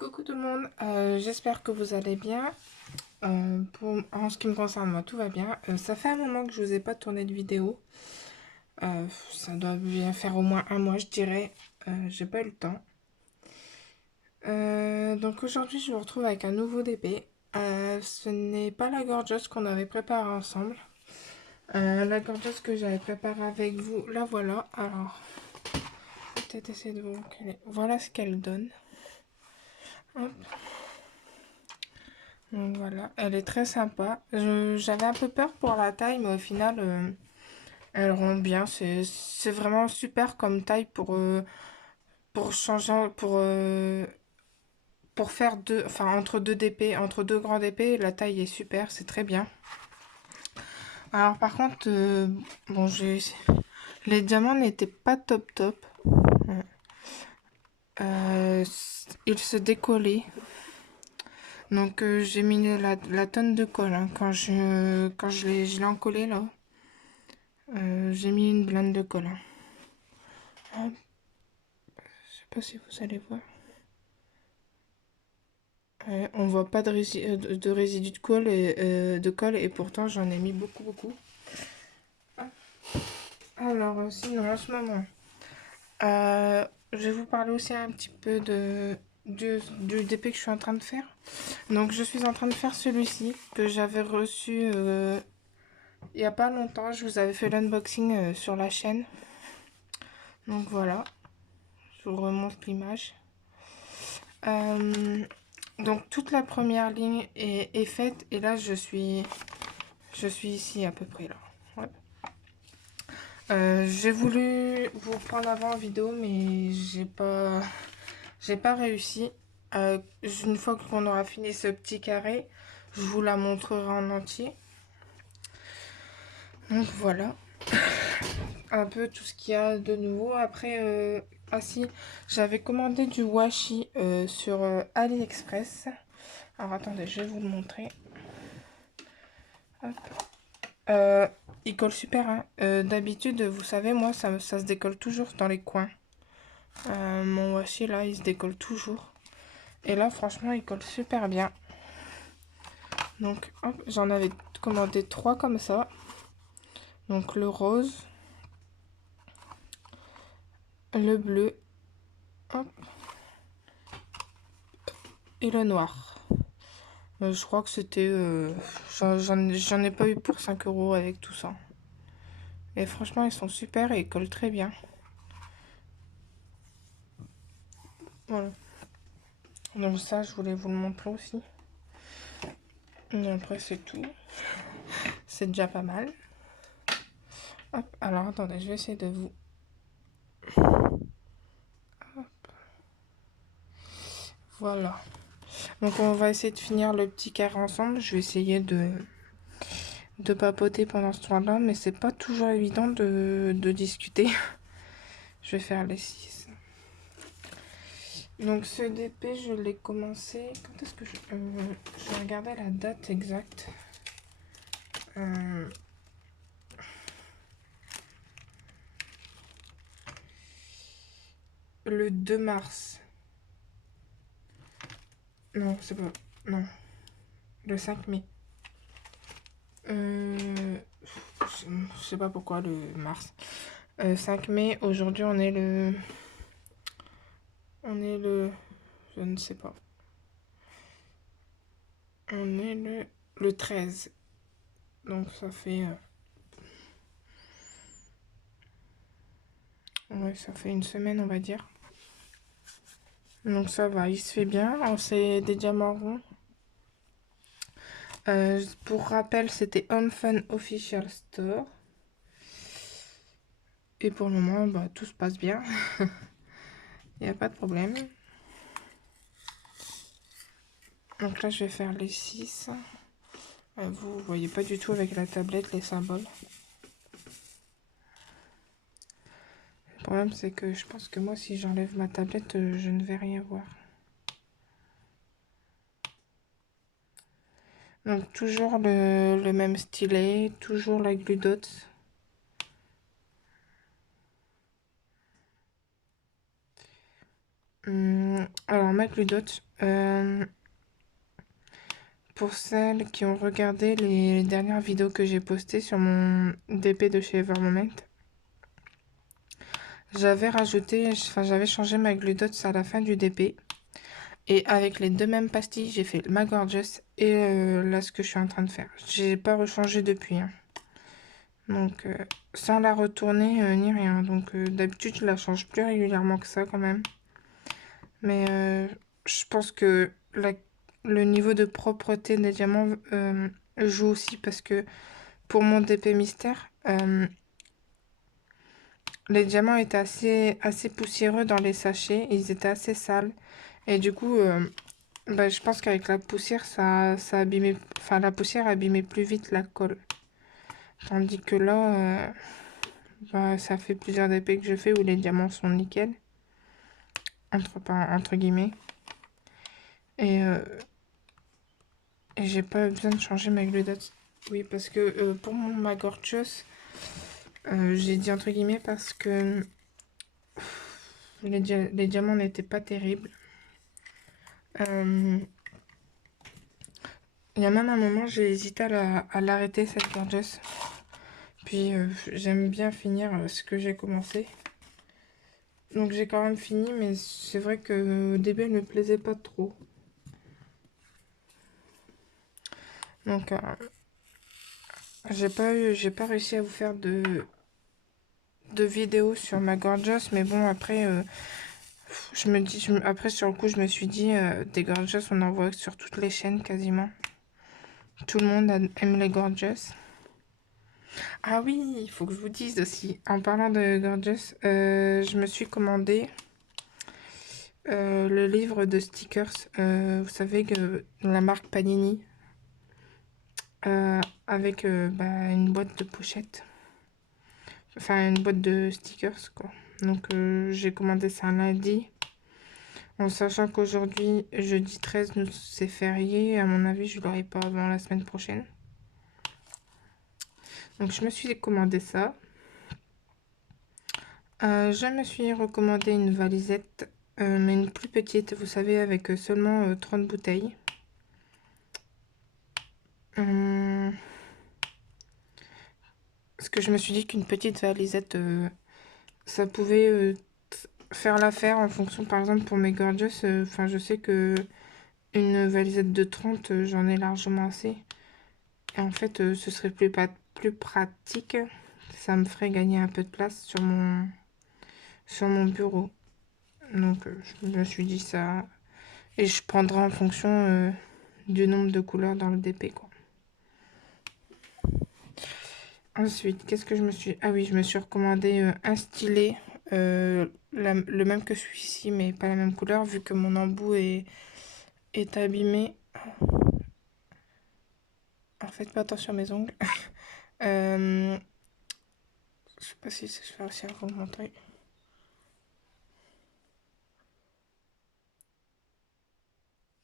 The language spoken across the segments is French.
Coucou tout le monde, j'espère que vous allez bien. En ce qui me concerne, moi tout va bien. Ça fait un moment que je vous ai pas tourné de vidéo. Ça doit bien faire au moins un mois, je dirais. J'ai pas eu le temps. Donc aujourd'hui, je vous retrouve avec un nouveau DP. Ce n'est pas la gorgeous qu'on avait préparée ensemble. La gorgeous que j'avais préparée avec vous, la voilà. Alors, peut-être essayer de vous caler. Voilà ce qu'elle donne. Hop. Donc voilà, elle est très sympa. J'avais un peu peur pour la taille, mais au final, elle rend bien. C'est vraiment super comme taille pour changer, pour faire deux, enfin entre deux DP, entre deux grands DP, la taille est super, c'est très bien. Alors par contre, bon, les diamants n'étaient pas top top. Ils se décollaient. Donc j'ai mis la tonne de colle hein, quand je l'ai encollé là. J'ai mis une blinde de colle. Hop. Je sais pas si vous allez voir. On voit pas de résidus de colle et pourtant j'en ai mis beaucoup beaucoup. Alors sinon en ce moment, je vais vous parler aussi un petit peu du DP que je suis en train de faire. Donc je suis en train de faire celui-ci que j'avais reçu il y a pas longtemps. Je vous avais fait l'unboxing sur la chaîne. Donc voilà, je vous remonte l'image. Donc toute la première ligne est faite et là je suis ici à peu près là. Ouais. J'ai voulu vous prendre avant en vidéo mais j'ai pas réussi. Une fois qu'on aura fini ce petit carré, je vous la montrerai en entier. Donc voilà un peu tout ce qu'il y a de nouveau. Après, ah si, j'avais commandé du washi sur AliExpress. Alors attendez, je vais vous le montrer. Hop. Il colle super. Hein. D'habitude, vous savez, moi, ça se décolle toujours dans les coins. Mon washi, là, il se décolle toujours. Et là, franchement, il colle super bien. Donc, hop, j'en avais commandé 3 comme ça. Donc, le rose, le bleu, hop, et le noir. Je crois que c'était... j'en ai pas eu pour 5 € avec tout ça. Et franchement, ils sont super et ils collent très bien. Voilà. Donc ça, je voulais vous le montrer aussi. Et après, c'est tout. C'est déjà pas mal. Hop, alors attendez, je vais essayer de vous... Hop. Voilà. Donc on va essayer de finir le petit carré ensemble. Je vais essayer de papoter pendant ce temps-là, mais c'est pas toujours évident de discuter. Je vais faire les 6. Donc ce DP, je l'ai commencé... Quand est-ce que je vais regarder la date exacte. Le 2 mars. Non, c'est pas... Non. Le 5 mai. Je sais pas pourquoi le mars. 5 mai, aujourd'hui on est le... On est le... Je ne sais pas. On est le 13. Donc ça fait... ouais, ça fait une semaine on va dire. Donc ça va, il se fait bien. C'est des diamants ronds. Pour rappel, c'était Home Fun Official Store. Et pour le moment, bah, tout se passe bien. Il n'y a pas de problème. Donc là, je vais faire les 6. Vous ne voyez pas du tout avec la tablette les symboles. Le problème, c'est que je pense que moi, si j'enlève ma tablette, je ne vais rien voir. Donc toujours le même stylet, toujours la glue dots. Alors, ma gludote, pour celles qui ont regardé les dernières vidéos que j'ai postées sur mon DP de chez Evermoment, j'avais changé ma gludote à la fin du DP. Et avec les deux mêmes pastilles, j'ai fait ma Gorgeous et là ce que je suis en train de faire. J'ai pas rechangé depuis, hein. Donc sans la retourner ni rien. Donc d'habitude je la change plus régulièrement que ça quand même. Mais je pense que le niveau de propreté des diamants joue aussi parce que pour mon DP mystère, les diamants étaient assez poussiéreux dans les sachets. Ils étaient assez sales. Et du coup, bah, je pense qu'avec la poussière, ça abîmait, enfin la poussière abîmait plus vite la colle. Tandis que là, bah, ça fait plusieurs DP que je fais où les diamants sont nickel, entre guillemets. Et, et j'ai pas besoin de changer ma glue dot. Oui, parce que pour ma Gorgeous, j'ai dit entre guillemets parce que les diamants n'étaient pas terribles. Il y a même un moment, j'ai hésité à l'arrêter cette Gorgeous. Puis j'aime bien finir ce que j'ai commencé. Donc j'ai quand même fini, mais c'est vrai que au début elle me plaisait pas trop. Donc j'ai pas réussi à vous faire de vidéos sur ma Gorgeous, mais bon après après sur le coup je me suis dit des Gorgeous on en voit sur toutes les chaînes quasiment. Tout le monde aime les Gorgeous. Ah oui, il faut que je vous dise aussi, en parlant de Gorgeous, je me suis commandé le livre de stickers. Vous savez que la marque Panini. Avec bah, une boîte de pochettes. Enfin, une boîte de stickers, quoi. Donc, j'ai commandé ça lundi. En sachant qu'aujourd'hui, jeudi 13, c'est férié. À mon avis, je l'aurai pas avant la semaine prochaine. Donc, je me suis commandé ça. Je me suis recommandé une valisette, mais une plus petite, vous savez, avec seulement 30 bouteilles. Parce que je me suis dit qu'une petite valisette, ça pouvait faire l'affaire en fonction, par exemple, pour mes Gorgeous. Enfin, je sais que une valisette de 30, j'en ai largement assez. Et en fait, ce serait plus pratique. Ça me ferait gagner un peu de place sur mon bureau. Donc, je me suis dit ça. Et je prendrai en fonction du nombre de couleurs dans le DP, quoi. Ensuite, qu'est-ce que je me suis... Ah oui, je me suis recommandé un stylet. Le même que celui-ci, mais pas la même couleur, vu que mon embout est abîmé. Alors, faites pas attention à mes ongles. Je sais pas si je vais réussir à vous le montrer.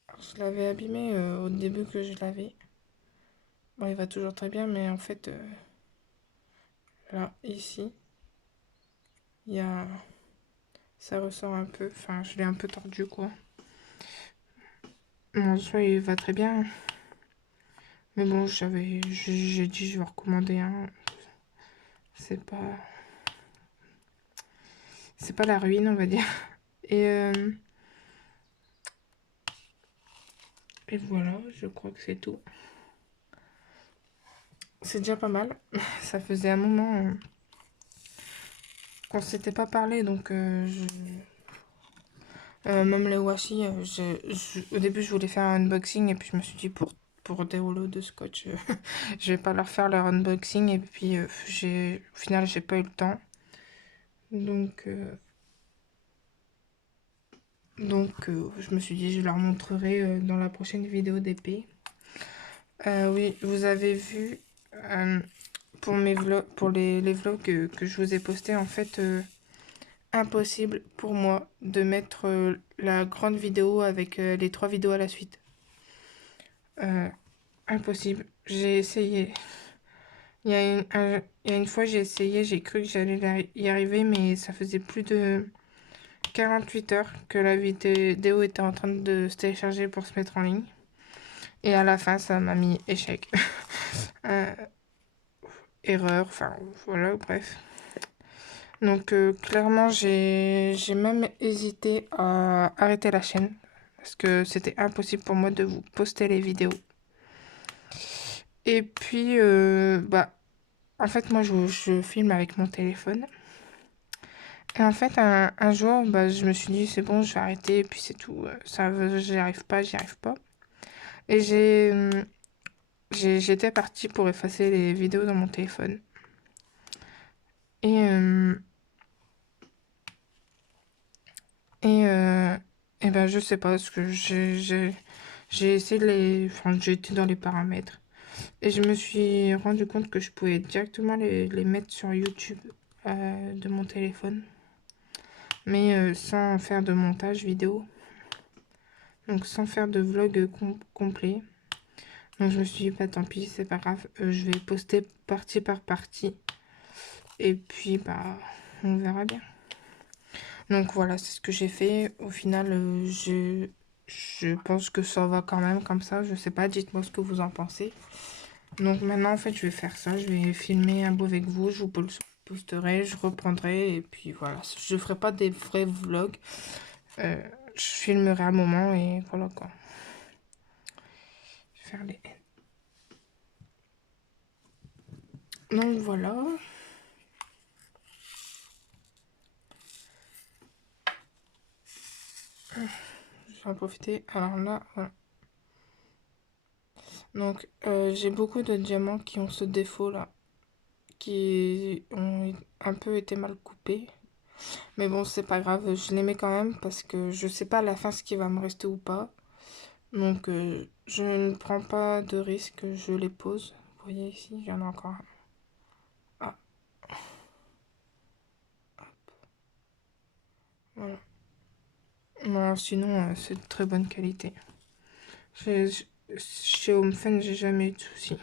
Alors, je l'avais abîmé au début que je l'avais. Bon, il va toujours très bien, mais en fait, là, ici, il y a... Ça ressort un peu. Enfin, je l'ai un peu tordu, quoi. Bon, soit il va très bien. Mais bon, j'ai dit je vais recommander un. C'est pas... C'est pas la ruine, on va dire. Et, euh, et voilà, je crois que c'est tout. C'est déjà pas mal. Ça faisait un moment qu'on s'était pas parlé, donc même les washi, au début je voulais faire un unboxing et puis je me suis dit pour des rouleaux de scotch, je vais pas leur faire leur unboxing et puis au final j'ai pas eu le temps. Donc je me suis dit je leur montrerai dans la prochaine vidéo d'épée. Oui, vous avez vu pour mes vlogs, pour les vlogs que je vous ai postés, en fait, impossible pour moi de mettre la grande vidéo avec les 3 vidéos à la suite. Impossible. J'ai essayé. Il y a une fois, j'ai essayé, j'ai cru que j'allais y arriver, mais ça faisait plus de 48 heures que la vidéo était en train de se télécharger pour se mettre en ligne. Et à la fin, ça m'a mis échec. Euh, erreur, enfin voilà, bref. Donc clairement, j'ai même hésité à arrêter la chaîne. Parce que c'était impossible pour moi de vous poster les vidéos. Et puis, en fait, moi, je filme avec mon téléphone. Et en fait, un jour, je me suis dit, c'est bon, je vais arrêter, et puis c'est tout. Ça, j'y arrive pas, j'y arrive pas. Et j'étais partie pour effacer les vidéos dans mon téléphone. Et, et, euh, et ben, je sais pas, parce que j'ai essayé de les... Enfin, j'ai été dans les paramètres. Et je me suis rendu compte que je pouvais directement les mettre sur YouTube de mon téléphone. Mais sans faire de montage vidéo. Donc sans faire de vlog complet. Donc je me suis dit, bah tant pis, c'est pas grave. Je vais poster partie par partie. Et puis, on verra bien. Donc voilà, c'est ce que j'ai fait. Au final, je pense que ça va quand même comme ça. Je sais pas, dites-moi ce que vous en pensez. Donc maintenant, en fait, je vais faire ça. Je vais filmer un bout avec vous. Je vous posterai, je reprendrai. Et puis voilà, je ferai pas des vrais vlogs. Je filmerai un moment et voilà quoi. Je vais faire les... Donc voilà. Je vais en profiter. Alors là, voilà. Donc j'ai beaucoup de diamants qui ont ce défaut là. Qui ont un peu été mal coupés. Mais bon, c'est pas grave, je les mets quand même parce que je sais pas à la fin ce qui va me rester ou pas. Donc je ne prends pas de risque, je les pose. Vous voyez ici, il y en a encore un. Ah, voilà. Non, sinon, c'est de très bonne qualité. Chez HomeFun, j'ai jamais eu de soucis.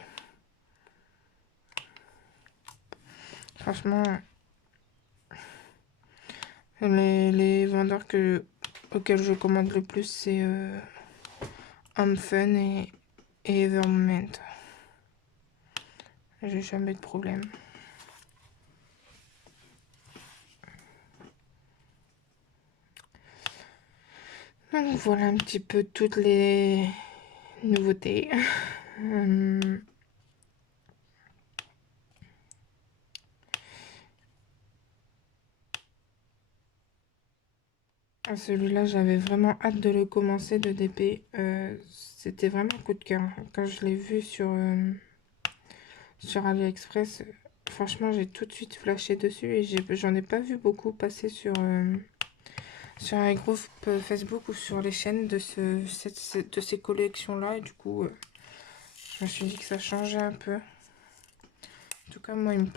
Franchement, les vendeurs auxquels je commande le plus, c'est HomeFun et Evermint. J'ai jamais de problème. Donc voilà un petit peu toutes les nouveautés. Celui-là, j'avais vraiment hâte de le commencer de DP. C'était vraiment un coup de cœur. Quand je l'ai vu sur AliExpress, franchement, j'ai tout de suite flashé dessus et j'en ai pas vu beaucoup passer sur un groupe Facebook ou sur les chaînes de ces collections-là. Et du coup, je me suis dit que ça changeait un peu. En tout cas, moi, il me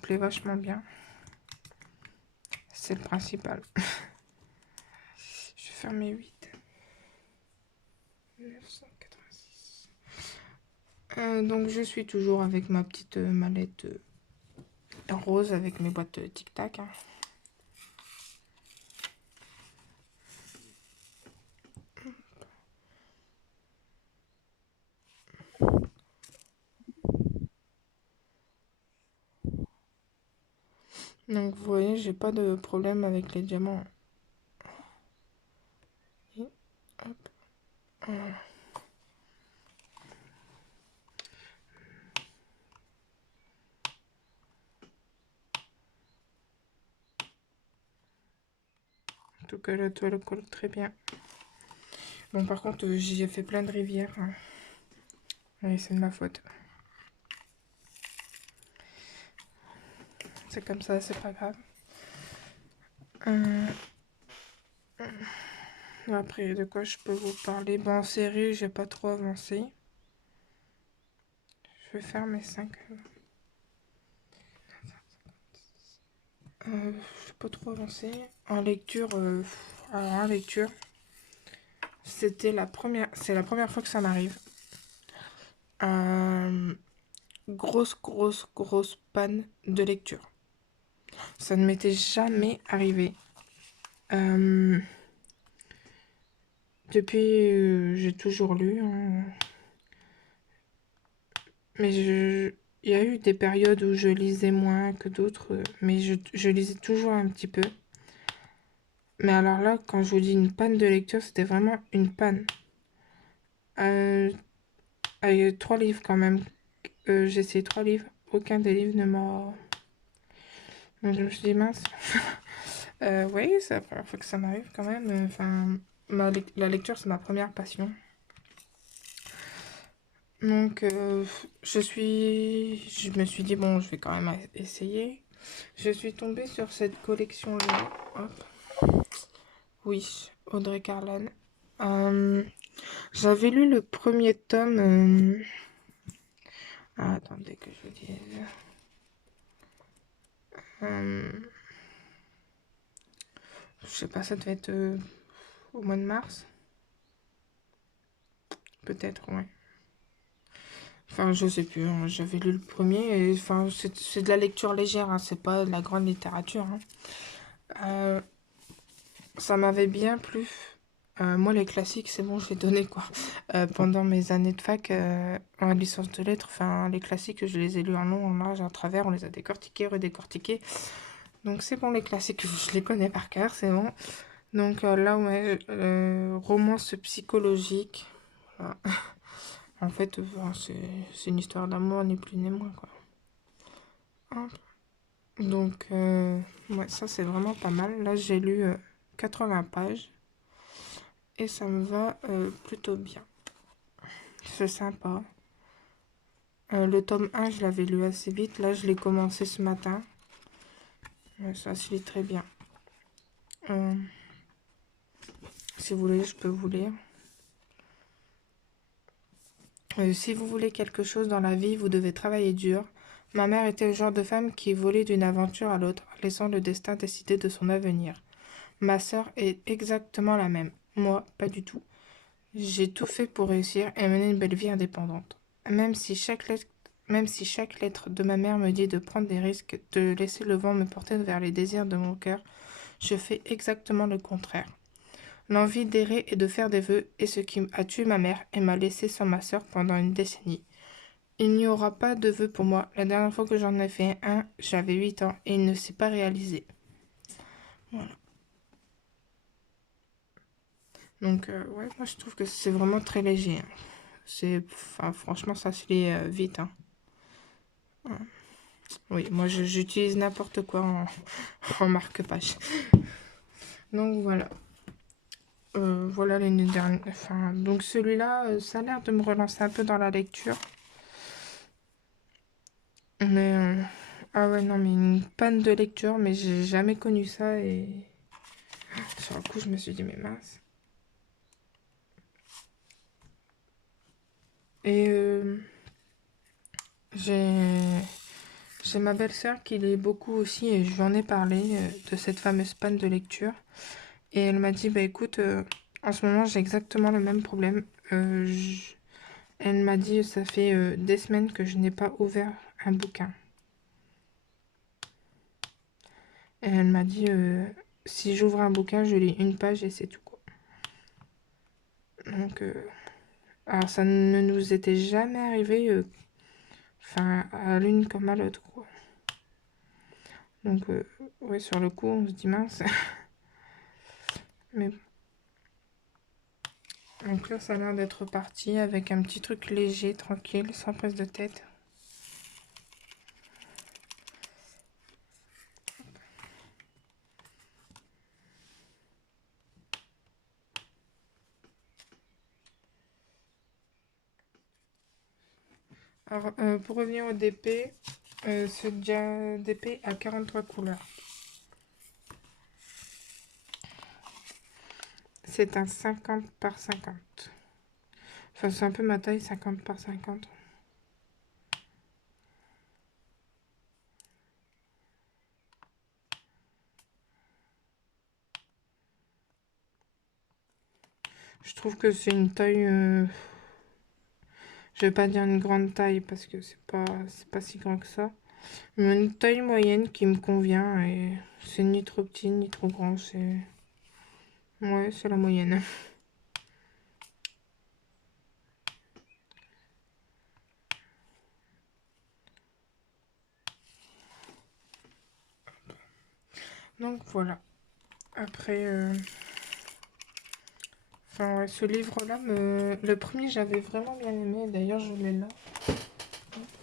plaît vachement bien. C'est le principal. Je vais faire mes 8. 986. Donc, je suis toujours avec ma petite mallette rose avec mes boîtes Tic Tac. Hein. Donc, vous voyez, j'ai pas de problème avec les diamants. Et hop. Voilà. En tout cas, la toile colle très bien. Bon, par contre, j'y ai fait plein de rivières. Hein. Oui, c'est de ma faute. C'est comme ça, c'est pas grave. Après, de quoi je peux vous parler? En série, j'ai pas trop avancé. Je vais faire mes 5. Je vais pas trop avancer. En lecture, alors en lecture, c'est la première fois que ça m'arrive. Grosse panne de lecture. Ça ne m'était jamais arrivé. Euh, Depuis, j'ai toujours lu, hein. Mais il y a eu des périodes où je lisais moins que d'autres, mais je lisais toujours un petit peu. Mais alors là, quand je vous dis une panne de lecture, c'était vraiment une panne. Euh, Avec 3 livres quand même. J'ai essayé 3 livres. Aucun des livres ne m'a... Donc je me suis dit, mince. Oui, c'est la première fois que ça m'arrive quand même. Enfin, la lecture, c'est ma première passion. Donc, je me suis dit, bon, je vais quand même essayer. Je suis tombée sur cette collection-là. Hop. Oui, Audrey Carlan. Euh, J'avais lu le premier tome. Attendez que je vous dise. Euh, je sais pas, ça devait être au mois de mars. Peut-être, ouais. Enfin, je sais plus, hein, j'avais lu le premier. Et, enfin, c'est de la lecture légère, hein, c'est pas de la grande littérature, hein. Euh, Ça m'avait bien plu. Moi, les classiques, c'est bon, j'ai donné quoi. Pendant mes années de fac, en licence de lettres, enfin, les classiques, je les ai lus en long, en large, en travers, on les a décortiqués, redécortiqués. Donc, c'est bon, les classiques, je les connais par cœur, c'est bon. Donc, là, ouais, romance psychologique. Voilà. En fait, c'est une histoire d'amour, ni plus ni moins, quoi. Hop. Donc, ouais, ça, c'est vraiment pas mal. Là, j'ai lu 80 pages. Et ça me va plutôt bien. C'est sympa. Le tome 1, je l'avais lu assez vite. Là, je l'ai commencé ce matin. Ça se lit très bien. Euh, Si vous voulez, je peux vous lire. Si vous voulez quelque chose dans la vie, vous devez travailler dur. Ma mère était le genre de femme qui volait d'une aventure à l'autre, laissant le destin décider de son avenir. Ma sœur est exactement la même. Moi, pas du tout. J'ai tout fait pour réussir et mener une belle vie indépendante. Même si chaque lettre de ma mère me dit de prendre des risques, de laisser le vent me porter vers les désirs de mon cœur, je fais exactement le contraire. L'envie d'errer et de faire des vœux est ce qui a tué ma mère et m'a laissé sans ma sœur pendant une décennie. Il n'y aura pas de vœux pour moi. La dernière fois que j'en ai fait un, j'avais 8 ans et il ne s'est pas réalisé. Voilà. Donc, ouais, moi je trouve que c'est vraiment très léger, hein. Enfin, franchement, ça se lit vite, hein. Ouais. Oui, moi j'utilise n'importe quoi en marque-page. Donc voilà. Voilà l'année dernière. Enfin, donc celui-là, ça a l'air de me relancer un peu dans la lecture. Mais ah ouais, non, mais une panne de lecture, mais j'ai jamais connu ça et sur le coup, je me suis dit, mais mince. Et j'ai j'ai ma belle-sœur qui lit beaucoup aussi et je lui en ai parlé de cette fameuse panne de lecture. Et elle m'a dit, bah écoute, en ce moment j'ai exactement le même problème. Elle m'a dit, ça fait des semaines que je n'ai pas ouvert un bouquin. Et elle m'a dit, si j'ouvre un bouquin, je lis une page et c'est tout, quoi. Donc, alors ça ne nous était jamais arrivé, enfin, à l'une comme à l'autre, quoi. Donc, ouais, sur le coup, on se dit mince. Mais donc là, ça a l'air d'être parti avec un petit truc léger, tranquille, sans prise de tête. Alors, pour revenir au DP, ce DP a 43 couleurs. C'est un 50 par 50. Enfin, c'est un peu ma taille, 50 par 50. Je trouve que c'est une taille... je vais pas dire une grande taille parce que c'est pas si grand que ça. Mais une taille moyenne qui me convient et c'est ni trop petit ni trop grand. Ouais, c'est la moyenne. Donc voilà. Après, enfin ouais, ce livre-là, le premier, j'avais vraiment bien aimé. D'ailleurs, je l'ai là, hop,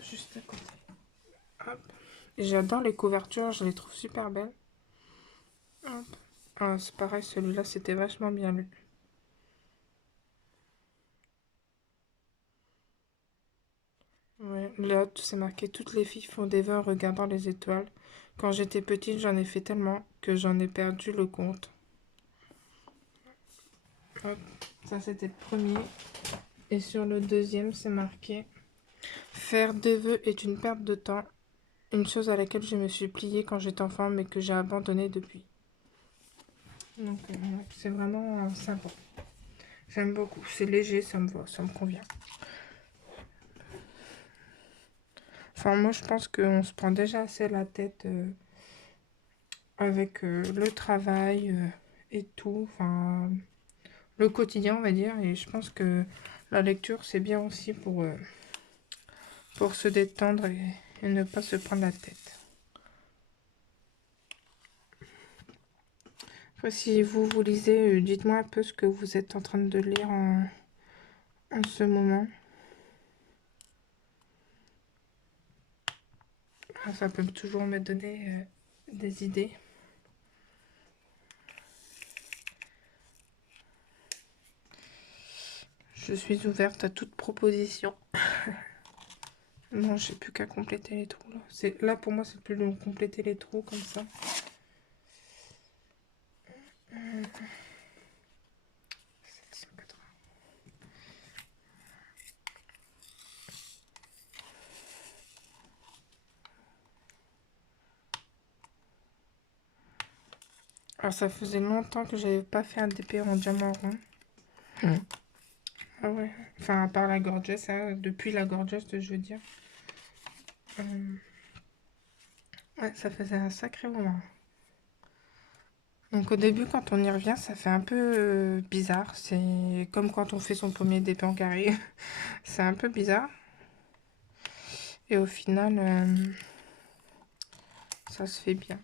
juste à côté. Hop. Et j'adore les couvertures, je les trouve super belles. Hop. Ah, c'est pareil, celui-là, c'était vachement bien lu. Ouais, là, c'est marqué toutes les filles font des vœux en regardant les étoiles. Quand j'étais petite, j'en ai fait tellement que j'en ai perdu le compte. Hop. Ça, c'était le premier. Et sur le deuxième, c'est marqué faire des vœux est une perte de temps. Une chose à laquelle je me suis pliée quand j'étais enfant, mais que j'ai abandonné depuis. Donc, ouais, c'est vraiment sympa. J'aime beaucoup. C'est léger, ça me va, ça me convient. Enfin, moi, je pense qu'on se prend déjà assez la tête avec le travail et tout. Enfin, le quotidien, on va dire. Et je pense que la lecture, c'est bien aussi pour se détendre et ne pas se prendre la tête. Après, si vous, vous lisez, dites-moi un peu ce que vous êtes en train de lire en ce moment. Ça peut toujours me donner des idées. Je suis ouverte à toute proposition. Non, j'ai plus qu'à compléter les trous là. Là pour moi c'est plus long compléter les trous comme ça. 780. Alors ça faisait longtemps que j'avais pas fait un DP en diamant rond. Mm. Ah ouais. Enfin à part la gorgeous, hein, depuis la gorgeous je veux dire. Ouais, ça faisait un sacré moment. Donc au début quand on y revient ça fait un peu bizarre. C'est comme quand on fait son premier DP en carré. C'est un peu bizarre. Et au final ça se fait bien.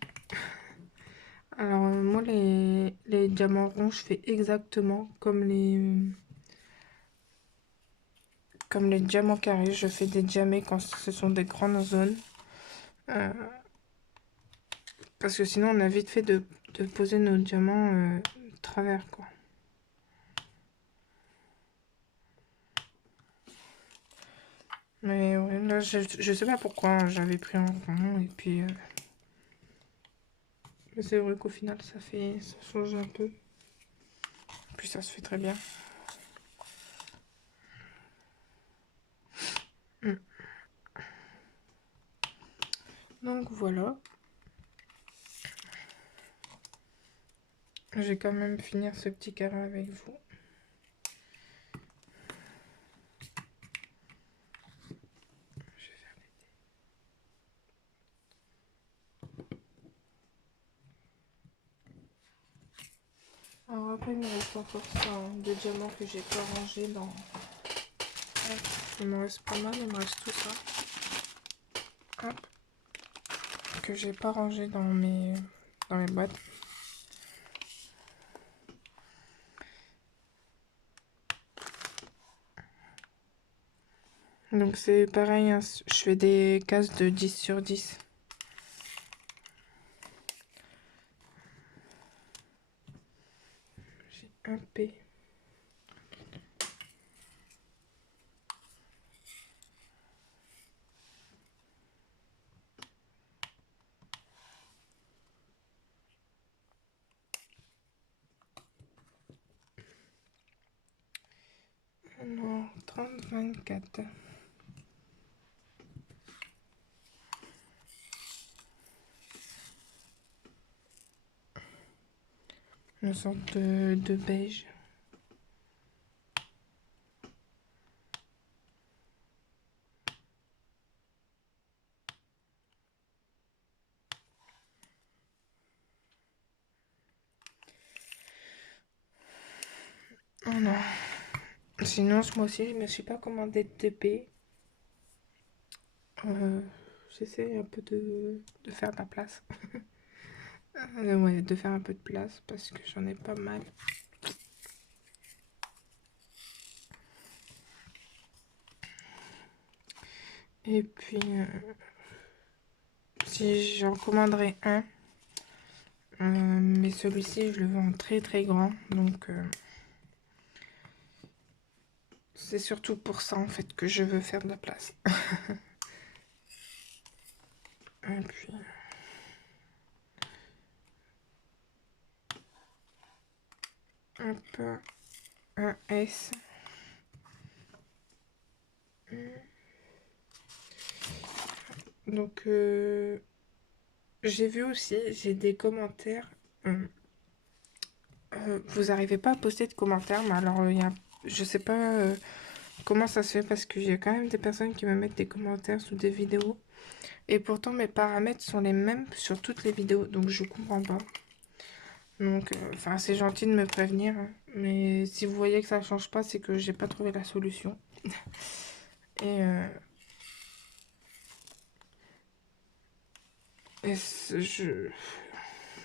Alors moi les diamants ronds je fais exactement comme les diamants carrés. Je fais des diamants quand ce sont des grandes zones. Euh, parce que sinon on a vite fait de poser nos diamants de travers quoi. Mais ouais, là je sais pas pourquoi j'avais pris un rond et puis mais c'est vrai qu'au final ça change un peu. Puis ça se fait très bien. Mm. Donc voilà. Je vais quand même finir ce petit carré avec vous. Alors après, il me reste encore ça, hein, de diamants que j'ai pas rangé dans... Hop, il me reste pas mal, il me reste tout ça. Hop, que j'ai pas rangé dans mes boîtes. Donc c'est pareil, hein, je fais des cases de 10 sur 10. J'ai un P. Non, 30, 24. Une sorte de beige. Oh non. Sinon, ce mois-ci, je me suis pas commandé de TP. J'essaie un peu de faire de la place. Ouais, de faire un peu de place parce que j'en ai pas mal. Et puis, si j'en commanderai un, mais celui-ci, je le veux en très très grand. Donc, c'est surtout pour ça en fait que je veux faire de la place. Et puis, un peu un S. Donc, j'ai vu aussi, j'ai des commentaires. Vous arrivez pas à poster de commentaires, mais alors je sais pas comment ça se fait parce que j'ai quand même des personnes qui me mettent des commentaires sous des vidéos et pourtant mes paramètres sont les mêmes sur toutes les vidéos, donc je comprends pas. Donc, enfin, c'est gentil de me prévenir, hein, mais si vous voyez que ça change pas, c'est que j'ai pas trouvé la solution. Et,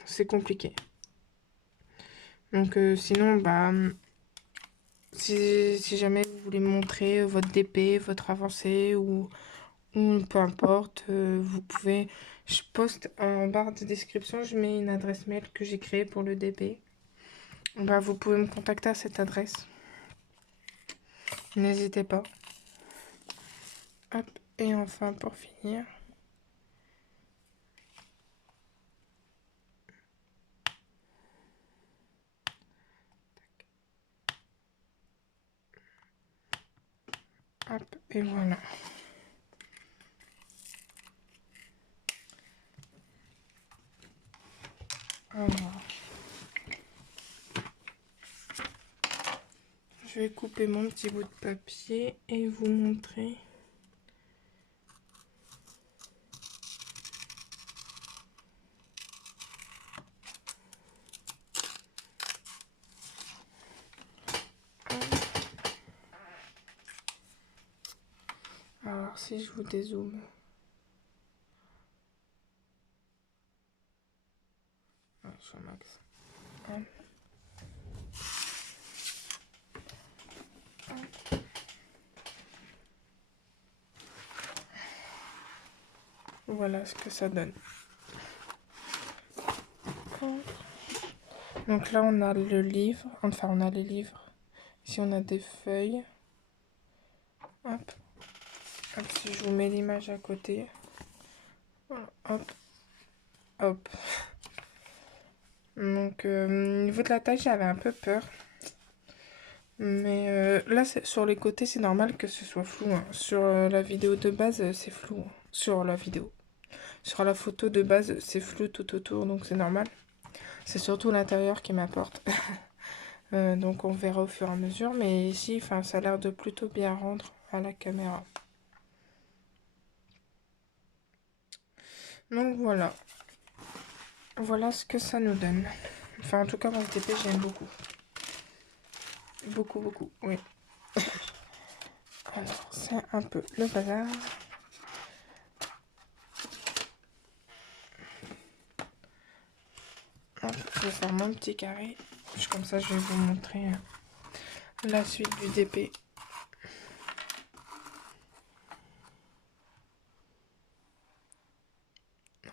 c'est compliqué. Donc, sinon, bah, si jamais vous voulez me montrer votre DP, votre avancée ou peu importe, vous pouvez. Je poste en barre de description, je mets une adresse mail que j'ai créée pour le DP. Bah, vous pouvez me contacter à cette adresse. N'hésitez pas. Hop, et enfin pour finir. Hop, et voilà. Alors, je vais couper mon petit bout de papier et vous montrer. Alors, si je vous dézoome. Sur max. Voilà ce que ça donne. Donc là, on a le livre. Enfin, on a les livres. Ici, on a des feuilles. Hop. Hop, si je vous mets l'image à côté. Voilà. Hop. Hop. Donc, au niveau de la taille, j'avais un peu peur. Mais là, sur les côtés, c'est normal que ce soit flou, hein. Sur la vidéo de base, c'est flou, hein. Sur la vidéo. Sur la photo de base, c'est flou tout autour, donc c'est normal. C'est surtout l'intérieur qui m'apporte. Donc on verra au fur et à mesure. Mais ici, ça a l'air de plutôt bien rendre à la caméra. Donc voilà. Voilà ce que ça nous donne. Enfin, en tout cas, mon TP, j'aime beaucoup. Beaucoup, beaucoup, oui. Alors, c'est un peu le bazar. Hop, je vais faire mon petit carré. Comme ça, je vais vous montrer la suite du DP.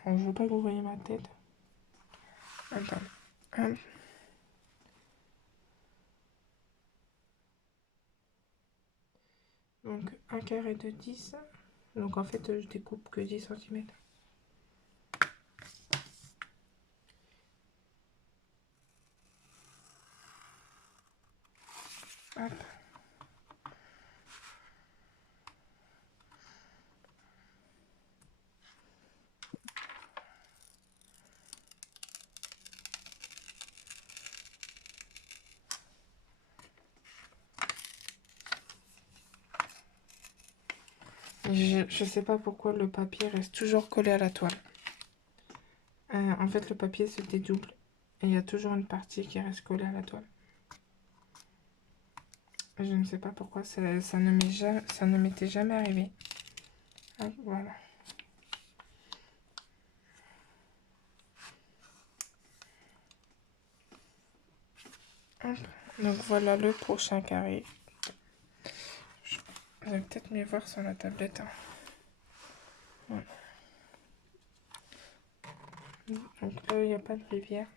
Alors, je veux pas que vous voyez ma tête. Attends. Hop. Donc, un carré de 10. Donc, en fait, je découpe que 10 cm. Hop. Je sais pas pourquoi le papier reste toujours collé à la toile. En fait, le papier se dédouble. Et il y a toujours une partie qui reste collée à la toile. Je ne sais pas pourquoi ça ne m'était jamais arrivé. Hop, voilà. Hop. Donc voilà le prochain carré. Vous allez peut-être mieux voir sur la tablette. Hein. Voilà. Donc là, il n'y a pas de rivière.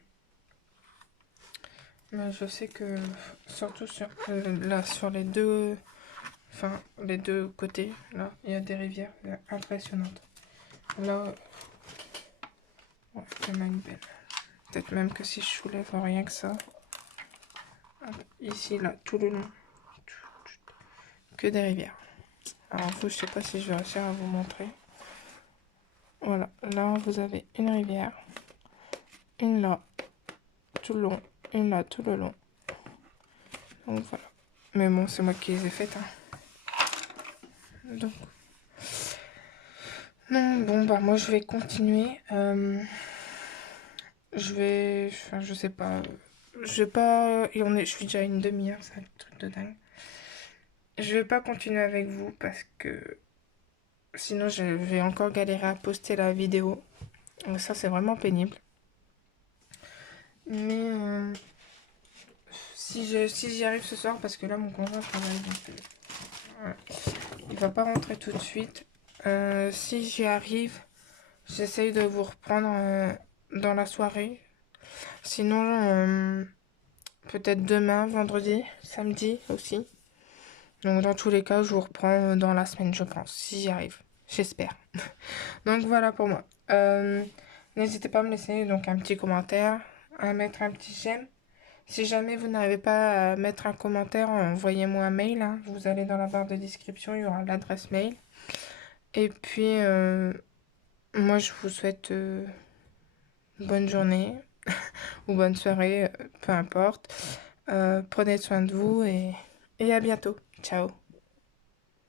Mais je sais que, surtout là, sur les deux, enfin, les deux côtés, là, il y a des rivières impressionnantes. Là, ouais, il y en a une belle. Peut-être même que si je soulève rien que ça. Hop, ici, là, tout le long, que des rivières. Alors vous, je sais pas si je vais réussir à vous montrer. Voilà, là, vous avez une rivière. Une là, tout le long. Une là, tout le long. Donc voilà. Mais bon, c'est moi qui les ai faites. Hein. Donc. Non, bon, bah moi je vais continuer. Enfin, je sais pas. Je vais pas. Je suis déjà à une demi-heure, c'est un truc de dingue. Je vais pas continuer avec vous parce que sinon je vais encore galérer à poster la vidéo. Donc ça, c'est vraiment pénible. Mais si j'y arrive ce soir, parce que là mon conjoint travaille, donc voilà. Il va pas rentrer tout de suite. Si j'y arrive, j'essaye de vous reprendre dans la soirée. Sinon, peut-être demain, vendredi, samedi aussi. Donc dans tous les cas, je vous reprends dans la semaine, je pense, si j'y arrive. J'espère. Donc voilà pour moi. N'hésitez pas à me laisser donc un petit commentaire, à mettre un petit j'aime. Si jamais vous n'arrivez pas à mettre un commentaire, envoyez-moi un mail. Hein. Vous allez dans la barre de description, il y aura l'adresse mail. Et puis, moi, je vous souhaite bonne journée ou bonne soirée, peu importe. Prenez soin de vous et à bientôt. Ciao.